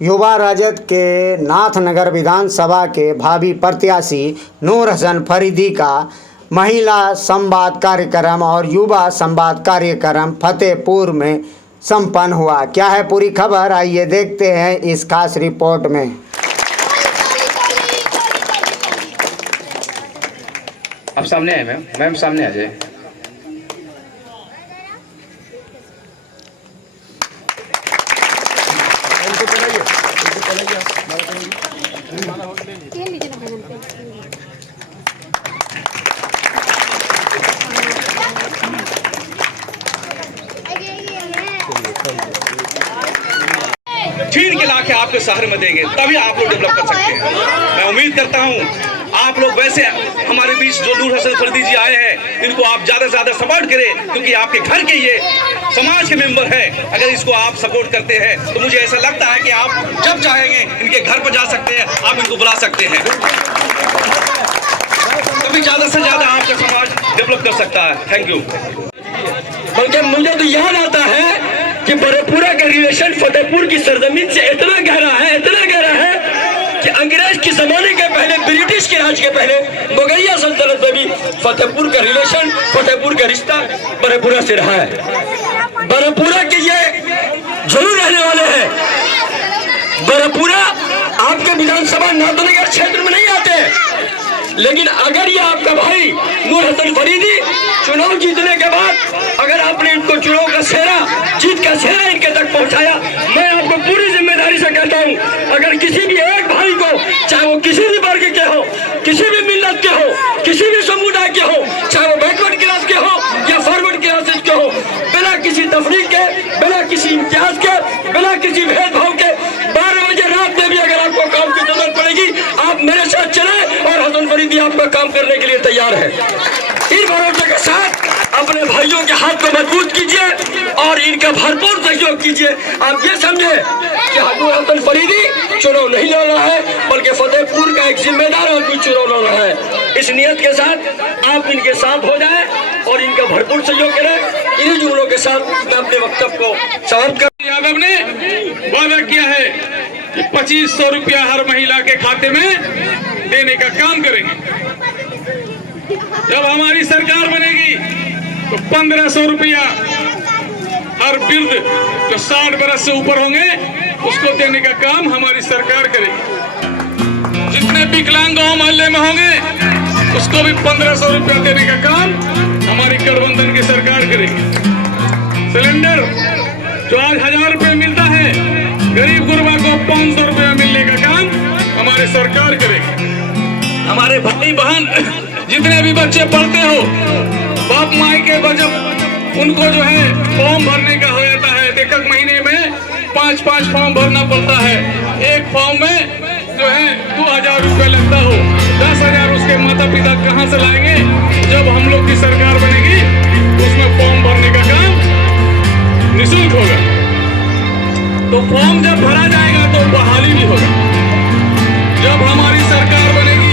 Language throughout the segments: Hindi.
युवा राजद के नाथनगर विधानसभा के भावी प्रत्याशी नूर हसन फरीदी का महिला संवाद कार्यक्रम और युवा संवाद कार्यक्रम फतेहपुर में संपन्न हुआ। क्या है पूरी खबर, आइए देखते हैं इस खास रिपोर्ट में। आप सामने आए मैम सामने आ जाए। छीन के लाके आपके शहर में देंगे, तभी आप लोग डेवलप कर सकते हैं। मैं उम्मीद करता हूँ आप लोग वैसे हमारे बीच जो नूर हसन फरीदी जी आए हैं, इनको आप ज्यादा से ज्यादा सपोर्ट करें, क्योंकि आपके घर के ये समाज के मेंबर हैं। अगर इसको आप सपोर्ट करते हैं तो मुझे ऐसा लगता है कि आप जब चाहेंगे इनके घर पर जा सकते हैं, आप इनको बुला सकते हैं, तभी ज्यादा से ज्यादा आपका समाज डेवलप कर सकता है। Thank you. बल्कि मुझे तो याद आता है कि बरेपुरा का रिलेशन फतेहपुर की सरजमीन से इतना गहरा है कि अंग्रेज के जमाने के पहले, ब्रिटिश के राज के पहले, मुगलिया सल्तनत में भी फतेहपुर का रिलेशन, फतेहपुर का रिश्ता बरेपुरा से रहा है। बरेपुरा के ये जरूर रहने वाले हैं। बरेपुरा आपके विधानसभा नाथनगर क्षेत्र में नहीं आते, लेकिन अगर ये आपका भाई नूर हसन फरीदी चुनाव जीतने के बाद अगर आपने इनको चुनाव का सेहरा, जीत का सेहरा इनके तक पहुंचाया, मैं आपको पूरी जिम्मेदारी से कहता हूं, अगर किसी भी एक भाई को, चाहे वो किसी भी वर्ग के हो, किसी भी मिल्लत के हो, किसी भी समुदाय के हो, चाहे वो बैकवर्ड क्लास के हो या फॉरवर्ड क्लासेस के हो, बिना किसी तफरीक के, बिना किसी इम्तियाज के, बिना किसी भेदभाव के, 12 बजे रात में भी अगर आपको काम की जरूरत पड़ेगी, आप मेरे साथ चले और हसन फरीदी आपका काम करने के लिए तैयार है। इन भरोसे के साथ अपने भाइयों के हाथ को मजबूत कीजिए और इनका भरपूर सहयोग कीजिए। आप ये समझे कि हसन फरीदी चुनाव नहीं लड़ रहा है, बल्कि फतेहपुर का एक जिम्मेदार आदमी चुनाव लड़ रहा है। इस नियत के साथ आप इनके साथ हो जाए और इनका भरपूर सहयोग करें। इन्हीं जुमलों के साथ मैं अपने वक्तव्य को समाप्त कर। यादव ने वादा किया है कि 2500 रुपया हर महिला के खाते में देने का काम करेंगे। जब हमारी सरकार बनेगी तो 1500 रुपया हर वृद्ध जो 60 बरस से ऊपर होंगे उसको देने का काम हमारी सरकार करेगी। जितने विकलांग गांव मोहल्ले में होंगे उसको भी 1500 रुपया देने का काम हमारी गठबंधन की सरकार करेगी। सिलेंडर जो आज 1000 रुपये मिलता है, गरीब गुरबा को 500 रुपया मिलने का काम हमारी सरकार करेगी। हमारे भाई बहन जितने भी बच्चे पढ़ते हो, बाप माई के बजट उनको जो है फॉर्म भरने का हो जाता है, एक महीने में 5-5 फॉर्म भरना पड़ता है। एक फॉर्म में जो है 2000 रुपये लगता हो, 10,000 उसके माता पिता कहाँ से लाएंगे? जब हम लोग की सरकार बनेगी उसमें फॉर्म भरने का काम निःशुल्क होगा। तो फॉर्म जब भरा जाएगा तो बहाली भी होगा। जब हमारी सरकार बनेगी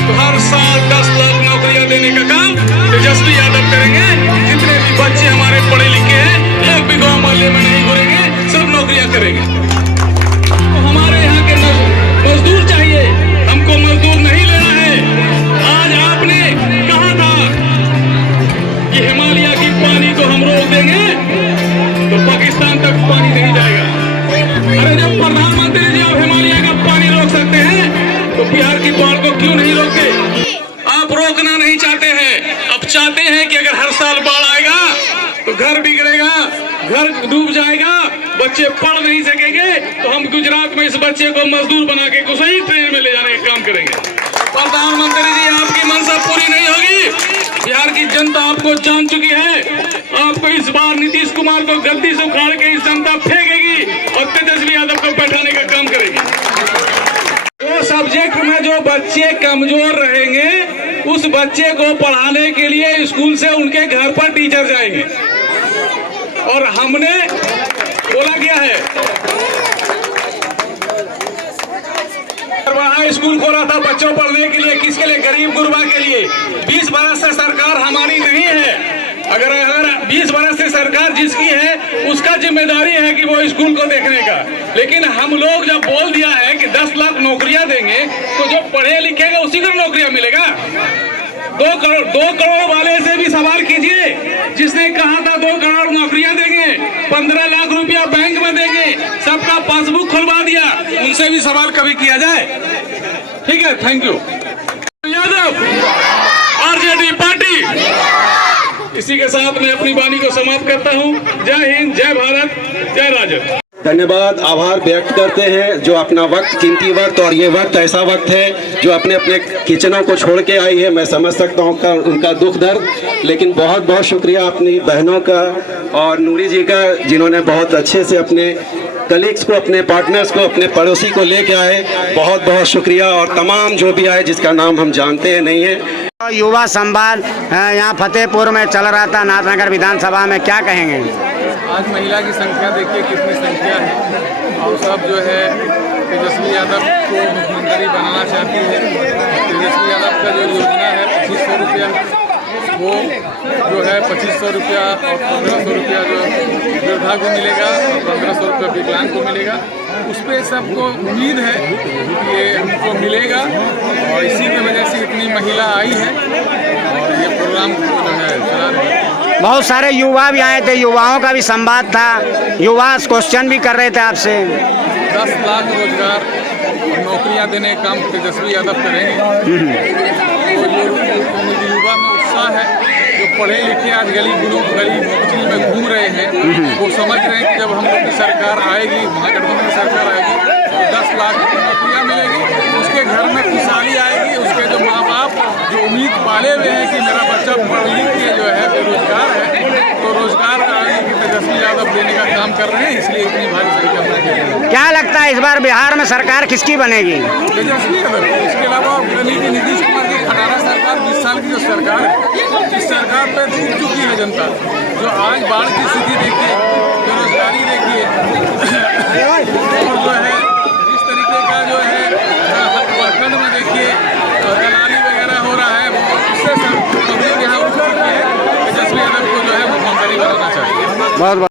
तो हर साल 10 लाख नौकरियां देने का काम तेजस्वी यादव करेंगे। जितने भी बच्चे हमारे पढ़े लिखे हैं, एक भी गांव मोहल्ले में नहीं घूमेंगे, सब नौकरियां करेंगे। तो हमारे यहाँ के मजदूर चाहिए, हमको मजदूर नहीं लेना है। आज आपने कहा था कि हिमालय की पानी को हम रोक देंगे तो पाकिस्तान तक पानी नहीं जाएगा। अरे जब प्रधानमंत्री जी आप हिमालय का पानी रोक सकते हैं तो बिहार की बाढ़ को क्यों नहीं रोकते? आप रोकना नहीं चाहते हैं, अब चाहते हैं कि अगर हर साल बाढ़ आएगा तो घर बिगड़ेगा, घर डूब जाएगा, बच्चे पढ़ नहीं सकेंगे, तो हम गुजरात में इस बच्चे को मजदूर बना के उसे ट्रेन में ले जाने का काम करेंगे। प्रधानमंत्री जी आपकी मंशा पूरी नहीं होगी। बिहार की जनता आपको जान चुकी है। आपको इस बार नीतीश कुमार को गद्दी से उखाड़ के इस जनता फेंकेगी और तेजस्वी यादव को बैठाने का काम करेगी। वो सब्जेक्ट में जो बच्चे कमजोर रहेंगे उस बच्चे को पढ़ाने के लिए स्कूल से उनके घर पर टीचर जाएंगे। और हमने बोला गया है, वहाँ स्कूल खोला था बच्चों पढ़ने के लिए, किसके लिए? गरीब गुरबा के लिए। 20 बरस से सरकार हमारी नहीं है, अगर 20 बरस से सरकार जिसकी है उसका जिम्मेदारी है कि वो स्कूल को देखने का, लेकिन हम लोग जब बोल दिया है कि 10 लाख नौकरियां देंगे तो जो पढ़े लिखेगा उसी को नौकरियां मिलेगा। 2 करोड़ वाले से भी सवाल कीजिए, जिसने कहा था 2 करोड़ नौकरियां देंगे, 15 लाख रुपया बैंक में देंगे, सबका पासबुक खुलवा दिया, उनसे भी सवाल कभी किया जाए। ठीक है, thank you. Yadav, RJD party. इसी के साथ मैं अपनी वाणी को समाप्त करता हूँ। जय हिंद, जय भारत, जय राजद। धन्यवाद, आभार व्यक्त करते हैं जो अपना वक्त, कीमती वक्त, और ये वक्त ऐसा वक्त है जो अपने अपने किचनों को छोड़ के आई है। मैं समझ सकता हूँ उनका दुख दर्द, लेकिन बहुत बहुत शुक्रिया अपनी बहनों का और नूरी जी का, जिन्होंने बहुत अच्छे से अपने कलीग्स को, अपने पार्टनर्स को, अपने पड़ोसी को लेके आए। बहुत बहुत शुक्रिया। और तमाम जो भी आए जिसका नाम हम जानते हैं नहीं है। युवा संवाद यहाँ फतेहपुर में चल रहा था नाथनगर विधानसभा में, क्या कहेंगे? आज महिला की संख्या देखिए कितनी संख्या है, और सब जो है तेजस्वी यादव को मुख्यमंत्री बनाना चाहती है। तेजस्वी यादव का जो योजना है 2500 रुपया, वो जो है 2500 रुपया और 1500 रुपया जो वृद्धा को मिलेगा और 1500 रुपया विकलांग को मिलेगा। उस पर सबको उम्मीद है कि ये हमको मिलेगा, और इसी की वजह से इतनी महिला आई है और ये प्रोग्राम जो है चला रही है। बहुत सारे युवा भी आए थे, युवाओं का भी संवाद था, युवा क्वेश्चन भी कर रहे थे आपसे। 10 लाख रोजगार और नौकरियां देने का काम तेजस्वी यादव करेंगे। तो जो युवा में उत्साह है, जो पढ़े लिखे आज गली कुचली में घूम रहे हैं, वो समझ रहे हैं कि जब हम लोग की सरकार आएगी, महागठबंधन की सरकार आएगी, तो 10 लाख नौकरियां मिलेगी, उसके घर में खुशहाली आएगी। उसके जो माँ बाप जो उम्मीद पाले हुए हैं कि मेरा बच्चा पढ़ लिख के जो है बेरोजगार है, तो रोजगार आने की तेजस्वी यादव देने का काम कर रहे हैं, इसलिए इतनी भारी संख्या में। क्या लगता है इस बार बिहार में सरकार किसकी बनेगी? तेजस्वी यादव। इसके अलावा नीतीश कुमार की खटारा सरकार 20 साल की जो सरकार है, इस सरकार पे टूट चुकी है जनता। जो आज बाढ़ की स्थिति देखिए, बेरोजगारी देखिए, और जो है इस तरीके का जो है उत्तराखंड में देखिए दलाली वगैरह हो रहा है, उससे सब यहाँ उठ चुकी है। तेजस्वी यादव को जो है मुख्यमंत्री बनाना चाहिए। बहुत